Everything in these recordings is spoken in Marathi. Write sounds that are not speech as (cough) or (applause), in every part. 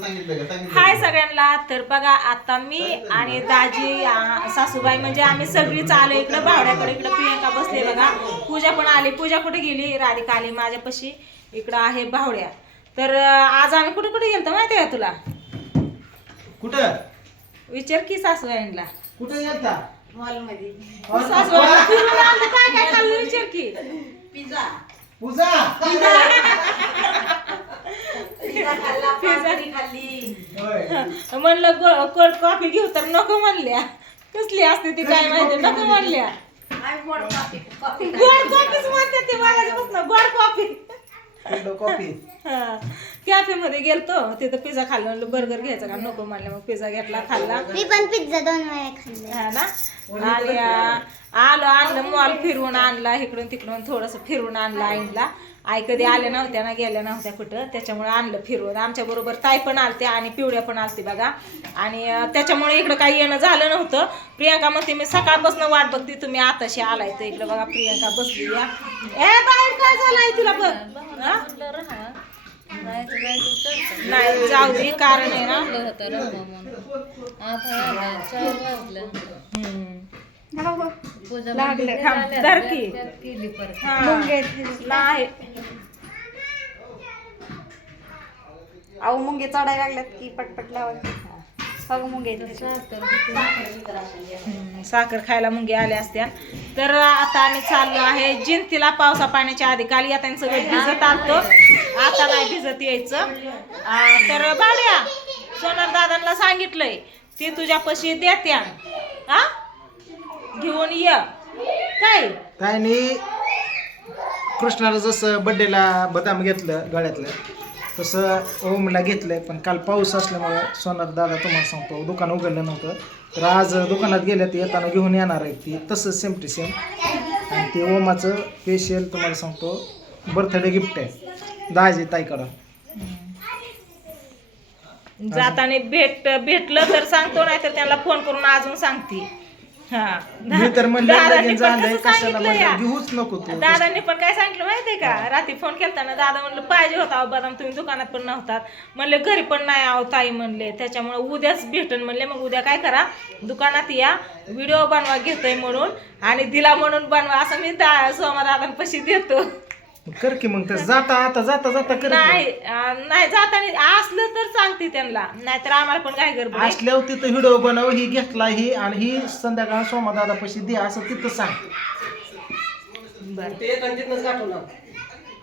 हाय सगळ्यांना. तर बघा आता मी आणि दाजी आ, सासूबाई म्हणजे आम्ही सगळीच आलो इकडं भावड्याकडे. इकडं प्रियंका बसले बघा. पूजा पण आली. पूजा कुठे गेली? राधिका आली माझ्यापाशी. इकडं आहे भावड्या. तर आज आम्ही कुठे कुठे गेलतो माहिती आहे का तुला? कुठं? विचार की सासूबाईंना. कुठं गेलता? मॉलमध्ये. सासूबाईंना फिरून आणलं, काय काय खाल्लं विचार की. पिझ्झा. पूजा पिझ्झा. म्हणलं कोल्ड कॉफी घेऊ तर नको म्हणल्या. कसली असते ती काय माहिती? नको म्हणल्या. गोड कॉफी. कॉफी गोड कॉफीच म्हणते ते मागाच्यापासून गोड कॉफी. कॉफी. कॅफे मध्ये गेलतो तिथं पिझ्झा खाल्ला म्हणलं बर्गर घ्यायचा का? नको म्हणलं मग पिझ्झा घेतला खाल्ला. मी पण पिझ्झा दोन वेळा खाल्ला. हा ना? अं, आलो आणलं मॉल फिरवून आणला इकडून तिकडून थोडस फिरवून आणला आईला आई कधी आल्या नव्हत्या ना गेल्या नव्हत्या कुठं. त्याच्यामुळे आणलं फिरवून. आमच्या बरोबर ताई पण आलते आणि पिवड्या पण आलते बघा. आणि त्याच्यामुळे इकडं काही येणं झालं नव्हतं. प्रियांका म्हणते मी सकाळपासून वाट बघते तुम्ही आताशी आलाय तर इकडं बघा प्रियांका बसली या. ए बाहेर काय झालंय तिला बघ? नाही जाऊ दे कारण आहे ना. लागले थांब. नाही. अहो मुंगे चढायला लागल्यात की पटपट लावायचे. मुंगे हम्म, साखर खायला मुंगी आल्या असत्या. तर आता आम्ही चाललो आहे जिंतीला पावसा पाण्याच्या आधी. काल या त्यांचं वेळ भिजत आलतो आता नाही भिजत यायचं. आ, तर भाड्या सोनार दादांना सांगितलंय ती तुझ्यापाशी देत्या. हा घेऊन ये. काय? काय नाही. कृष्णाला जसं बड्डेला बदाम घेतलं गळ्यातलं तसं ओमला घेतलंय पण काल पाऊस असल्यामुळे सोनार दादा तुम्हाला सांगतो दुकान उघडलं नव्हतं. तर आज दुकानात गेल्या ते येताना घेऊन येणार आहे ती. तसं सेम टू सेम आणि ते ओमाचं स्पेशल तुम्हाला सांगतो बर्थडे गिफ्ट आहे. दाजी ताईकडं. जाताना भेट भेटलं तर सांगतो नाही तर त्यांना फोन करून अजून सांगते. हा. मी तर म्हणलं दादांनी लगीन पण झालंय कसं कशाला सांगितलं या? म्हणलं घेऊच नको तू. दादांनी पण काय सांगितलं माहितीये का? रात्री फोन केलताना दादा म्हणलं पाहिजे होता अहो बदाम तुम्ही दुकानात पण नव्हतात. म्हणले घरी पण नाही आहो ताई म्हणले. त्याच्यामुळे उद्याच भेटन म्हणले. मग उद्या काय करा? दुकानात या व्हिडिओ बनवा घेतोय म्हणून आणि दिला म्हणून बनवा. असं मी दा सोमा दादांपाशी देतो. कर की मग तर जाता आता जाता जाता कर की. नाही अं, नाही जाताना असलं तर सांगते त्यांना. नाहीतर आम्हाला पण काय गडबड आहे. असल्यावर तिथं व्हिडिओ बनव ही घेतला ही आणि ही संध्याकाळ सोमा दादा पैसे दे असं तिथं सांग.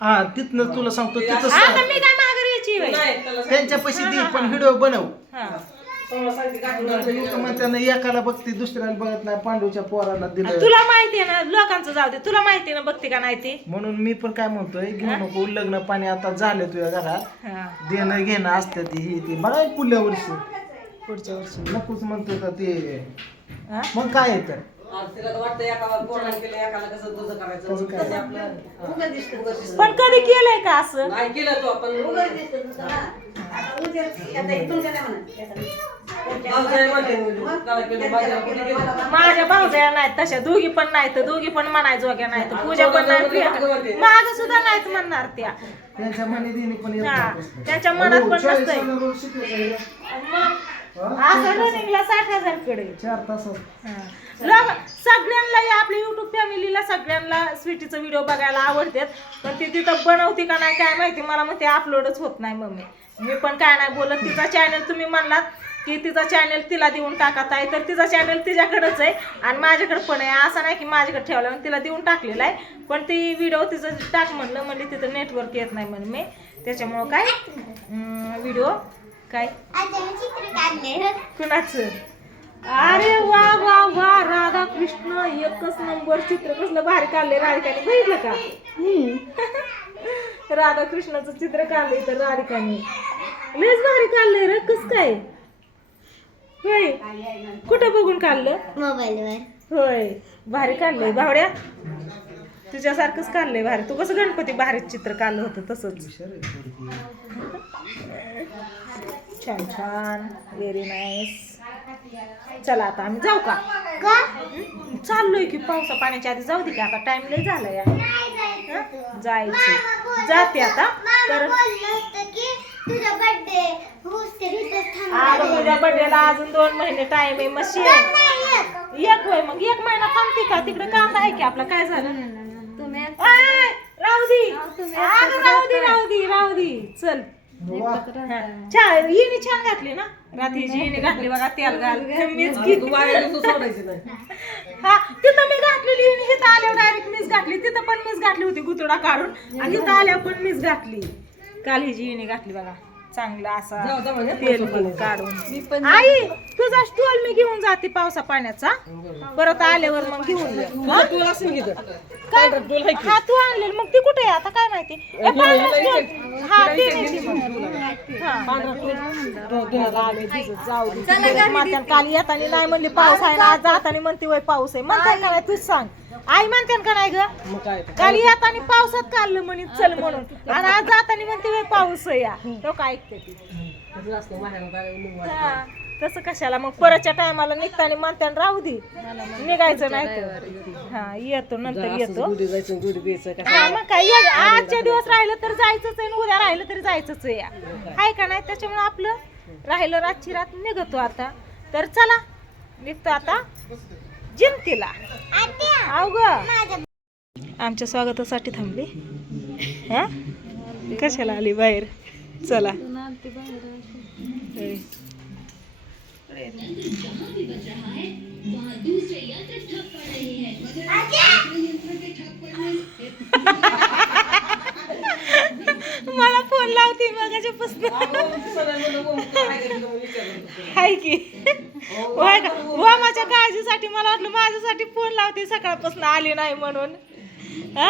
हा तिथनं तुला सांगतो तिथं आता सांग. मी काय माघारी यायची बाई? त्यांच्या पैसे दे पण व्हिडिओ बनव. हा. म्हणतात एकाला बघते दुसऱ्याला बघत नाही पांडूच्या पोराला दिलं. तुला माहितीये ना लोकांचं जाऊ दे तुला माहितीये ना बघते का नाही ते? म्हणून मी पण काय म्हणतोय घेऊ नको लग्न पाणी आता झालं तुझ्या घरात. देणं घेणं असतं ती ही ती. बघा पुढल्या वर्षी. पुढच्या वर्षी. नकोच म्हणतो का ते? मग काय येतं काय? पण कधी केलंय का असं? माझ्या भाऊजया नाहीत तशा दोघी पण नाहीत दोघी पण म्हणाय जोग्या नाहीत पूजा पण नाही माझ सुद्धा नाहीत म्हणणार त्या. त्यांच्या हा मनात हो, पण चाळीस नसतंय सालावर शिकवायचं आहे. मग असं रनिंगला साठ हजारकडे चार तासात. लोक सगळ्यांना आपल्या युट्यूब फॅमिलीला सगळ्यांना स्वीटीचं व्हिडिओ बघायला आवडतात. पण ती तिथं बनवते का नाही काय माहिती मला मग ते अपलोडच होत नाही मम्मी. मी पण काय नाही बोलत तिचा चॅनल तुम्ही म्हणलात की तिचा चॅनल तिला देऊन टाकत आहे तर तिचा चॅनल तिच्याकडंच आहे आणि माझ्याकडे पण आहे. असं नाही की माझ्याकडे ठेवला म्हणून तिला देऊन टाकलेला आहे. पण ती व्हिडिओ तिचं टाक म्हणलं म्हणजे तिथं नेटवर्क येत नाही म्हणून मी. त्याच्यामुळं काय? व्हिडिओ काय? कुणाचं? अरे वा वा वा राधा कृष्ण एकच नंबर चित्र कसलं भारी काढले राधिकाने. बघितलं का? (laughs) राधा कृष्णाचं चित्र काढलंय तर राधिकाने. लयच भारी काढलंय रे. कस काय? होय. कुठं बघून काढलं? मोबाईलवर. होय. भारी काढलंय. भावड्या? तुझ्यासारखंच काढलंय भारी. तू कसं गणपती भारी चित्र काढलं होतं तसंच. छान छान. व्हेरी नाईस चला आता आम्ही जाऊ का? चाललोय की पावसा पाण्याच्या आधी जाऊ दे का आता टाइम लय झालाय? जायचं जाते आता. तर बोललं होतं की तुझा बर्थडे होऊस तरी उद्या बर्थडेला अजून दोन महिने टाइम आहे मशी एक. होय मग एक महिना थांबते का? तिकडे कांदा आहे की आपला? काय झालं? राहू दे. अगं, राहू दे राहू दे राहू दे. चल. हा. छान हिने छान घातली ना? रात्रीची हिने घातली बघा तेल घाल. (laughs) मीच हा तिथं मी घातलेली हिने इथं आल्यावर डायरेक्ट मीच घातली. तिथं पण मीच घातली होती गुतडा काढून. आणि इथं आल्यावर पण मीच घातली. काल हिची हिने घातली बघा. चांगला असा तेल काढून. आई तुझा स्टॉल मी घेऊन जाते पावसा पाण्याचा. परत आल्यावर मग घेऊन ये. हा? काय? हा तू आणलेल. मग ती कुठे आहे? आता काय माहिती? ए, पांढरा स्टॉल. हा ते नेते मग. हा. आले भिजत जाऊ दे. म्हातारं काल येताना नाही म्हणली पाऊस आहे ना आज जाताना म्हणते वय पाऊस आहे. म्हणताय का नाही तूच सांग. आई म्हणते का नाही ग? काल येताना पावसात काढलं म्हणे चल म्हणून. आणि आज जाताना म्हणते वय पाऊस आहे या. तो काय ऐकते ती? हा, तसं कशाला? मग परतच्या टायमाला निघताना म्हणते राहू दे. निघायचं नाही तर. हा येतो नंतर येतो. हा मग काय ये- आजच्या दिवस राहिलं तर जायचंच आहे आणि उद्या राहिलं तरी जायचंच आहे या. आहे का नाही? त्याच्यामुळे आपलं राहिलं रातची रात निघतो आता. तर चला निघतो आता. अवघ आमच्या स्वागतासाठी थांबली. हा? कशाला आली बाहेर? चला. मला फोन लावते मगाच्यापासून. हाय की. होय का? वामाच्या काळजीसाठी मला वाटलं माझ्यासाठी फोन लावते सकाळपासून आली नाही म्हणून. हा?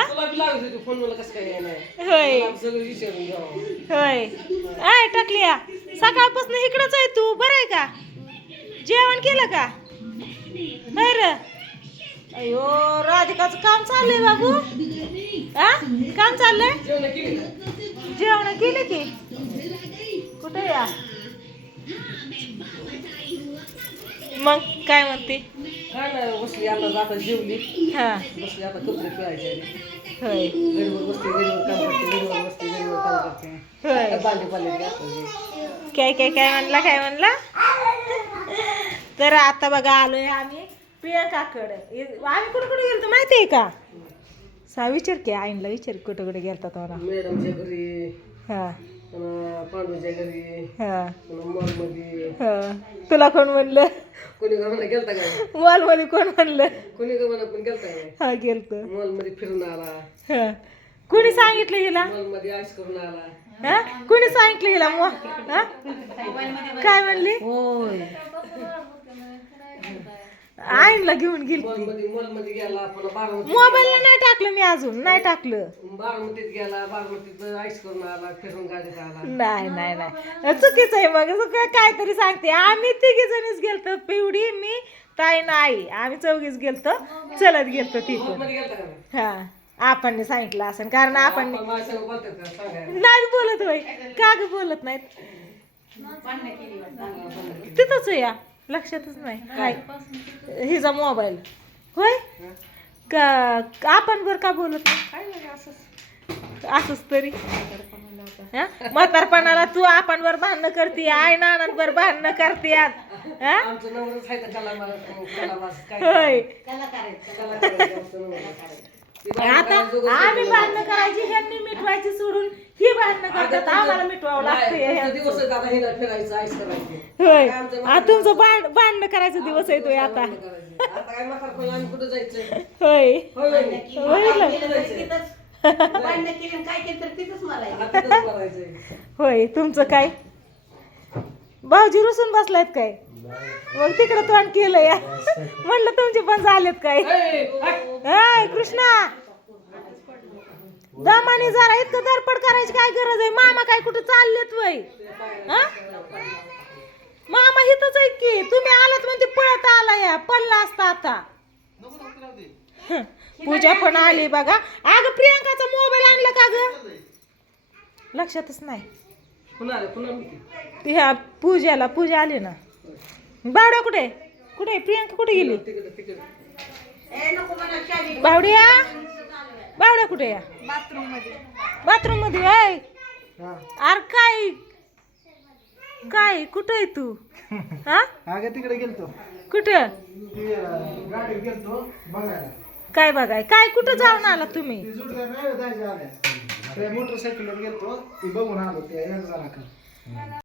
होय. होय. आय टाकलिया सकाळपासून इकडंच आहे तू बरं आहे का? जेवण केलं का? बर अयो राधिकाचं काम चाललंय बाबू. हा काम चाललंय? जेवण केले की? कुठे या? मग काय म्हणते? काय नाही बसली आता जाता जेवली. हा. बसली आता कपडे पिळायचे होय. बसते काम करते बसते काम करते. काय काय काय म्हणला काय म्हणला? तर आता बघा आलोय आम्ही प्रियंकाकडे. आम्ही कुठे कुठे गेलतो माहिती आहे का? सा विचार की आईनला विचार कुठे कुठे गेलता तुम्हाला मॅडमच्या घरी. हा. पांडूच्या घरी हा. हा. तुला कोण म्हणलं? कोणी का म्हणा गेलता काय मॉलमध्ये कोण म्हणलं? कोणी का म्हणा पण गेलता काय हा गेलतो. मॉलमध्ये फिरून आला. हा. कुणी सांगितलं हिला? मॉलमध्ये आईस करून आला. हा? कुणी सांगितलं हिला? मो हा? काय म्हणली? आईनला घेऊन गेली मॉलमध्ये मॉलमध्ये गेला पुन्हा बारामती मोबाईलला नाही टाकलं मी अजून नाही टाकलं. बारामतीत गेला बारामतीत आईस करून आला फिरून गाडीत आला नाही नाही नाही. चुकीचं आहे मग असं काय काहीतरी सांगते. आम्ही तिघी जणीच गेलतो पिवडी मी ताई नाही आम्ही चौघीच गेलतो चलत गेलतो तिथून. का नाही? हा आपण सांगितलं असं कारण आपण पण माझ्या संग बोलतात का? सांगाय नाही बोलत होय. का ग बोलत नाहीत? तिथंच आहे या. लक्षातच नाही. काय? हिचा मोबाईल. होय? का आपण बर का बोलत नाही? असंच. तरी. हा? म्हातारपणाला तू आपण वर भांडणं करते आई नानांवर भांडणं करते हा? होय. आता आम्ही भांडणं करायची ह्यांनी मिटवायची सोडून ही भांडणं करतात आम्हाला मिटवावं लागतं होय. आ, तुमचं भांड भांडणं करायचा दिवस येतोय आता आता. काय म्हातारपणी आम्ही कुठं जायचं? होय. होय? हा. होय. तुमचं काय? भाऊजी रुसून बसलायत काय? मग तिकडं तोंड केलं या. म्हणलं तुमचे पण झालेत काय? हाय. कृष्णा. दमाने जरा इतकं धडपड करायची काय गरज आहे? मामा काय कुठं चाललेत वय? हा? मामा इथंच आहे की. तुम्ही आलात म्हणते पळत आला या. पडला असता आता. हं, पूजा पण आली बघा. अगं प्रियंकाचा मोबाईल आणला का ग? लक्षातच नाही. पुन्हा आले, पुन्हा मी. ती. ह्या पूजाला पूजा आली ना. बावड्या कुठे? कुठे? प्रियंका कुठे गेली? बावड्या? बावड्या कुठे या? बाथरूममध्ये बाथरूममध्ये आहे हा. अरे काय? काय? कुठं आहे तू? हा? अगं तिकडे गेलतो. कुठं? गेलतो बघायला. काय बघाय? काय कुठं जाऊन आला तुम्ही? ती जुडदार नाही जायच्या आल्या ते मोटरसायकलवर गेलतो ती बघून आलो ते एक जणाकडे